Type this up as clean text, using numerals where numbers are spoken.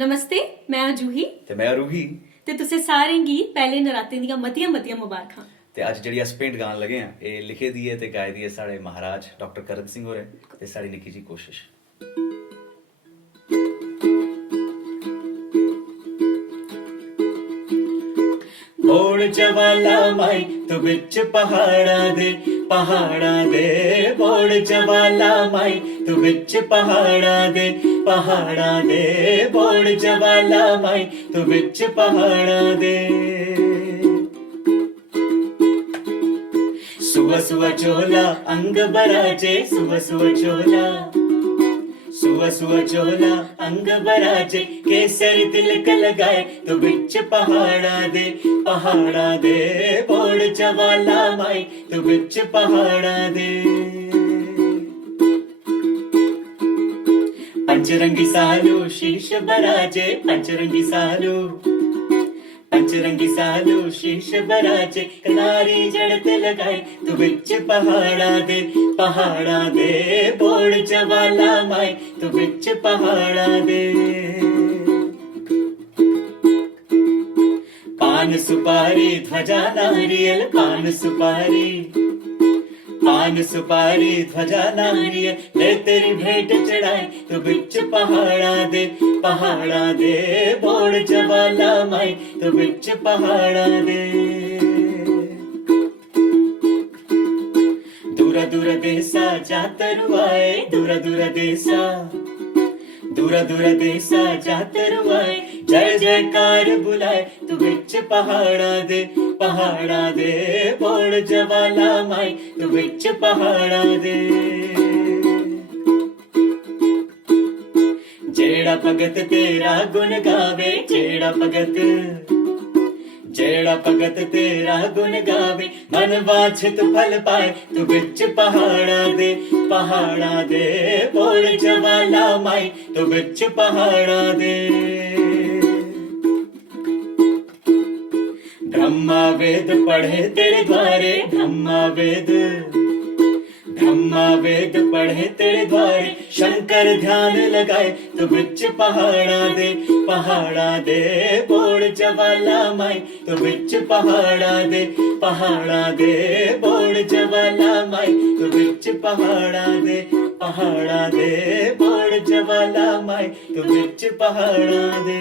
नमस्ते, मैं जूही ਤੇ ਮੈਂ ਰੂਹੀ ਤੇ ਤੁਸੀਂ ਸਾਰੇ ਗੀ ਪਹਿਲੇ ਨਰਾਤੇ ਦੀਆਂ ਮਤੀਆਂ ਮੁਬਾਰਕਾਂ। ਤੇ ਅੱਜ ਜਿਹੜੀ ਅਸ ਪੇਂਟ ਗਾਣ ਲਗੇ ਆ ਇਹ ਲਿਖੇ ਦੀ ਹੈ ਤੇ ਗਾਏ ਦੀ ਹੈ ਸਾਡੇ ਮਹਾਰਾਜ ਡਾਕਟਰ ਕਰਨ ਸਿੰਘ ਹੋਰੇ ਤੇ ਸਾਡੀ ਨਿੱਕੀ ਜੀ ਕੋਸ਼ਿਸ਼। ਬੋੜ ਚਵਾਲਾ ਮਾਈ ਤੂੰ ਵਿੱਚ ਪਹਾੜਾਂ ਦੇ ਬੋੜ ਚਵਾਲਾ ਮਾਈ ਤੂੰ ਵਿੱਚ ਪਹਾੜਾਂ ਦੇ ਬੋੜ ਚਵਾਲਾ ਮਾਈ ਤੂੰ ਵਿੱਚ ਪਹਾੜਾਂ ਦੇ ਸੁਆ ਸੁਆ ਚੋਲਾ ਅੰਗ ਬਰਾਜੇ ਸੁਆ ਸੁਆ ਚੋਲਾ अंग बराजे केसर तिलक लगाए तो बिच पहाड़ा दे बोड़ चवाला माई तो बिच पहाड़ा दे पंचरंगी सालू शीश बराजे पंचरंगी शीश बराजे कनारी जड़ते लगाए तो बिच पहाड़ा दे बोड़ चवाला माई तो बिच पहाड़ा दे पान सुपारी ध्वजा नारियल पान सुपारी ध्वजा नारियल ले तेरी भेंट चढ़ाए तो बिच पहाड़ा दे बोड़ चवाला माई तो बिच पहाड़ा दे दूर देसा जातरू आए दूर देसा जातरू आए जय जयकार बुलाए तू बिच पहाड़ा दे बोड़ जवाला माई तू बिच पहाड़ा दे जेड़ा भगत तेरा गुण गावे जेड़ा भगत तेरा गुण गावे मन वांछित फल पाए तू बिच पहाड़ा दे बोड़ जवाला माई तू बिच पहाड़ा दे ब्रह्मा वेद पढ़े तेरे द्वारे ब्रह्मा वेद पढ़े तेरे द्वारे शंकर ध्यान लगाए तो बिच पहाड़ा दे बोड़ जवाला माई तो बिच पहाड़ा दे बोड़ जवाला माई तो बिच पहाड़ा दे बोड़ जवाला माई तो बिच पहाड़ा दे।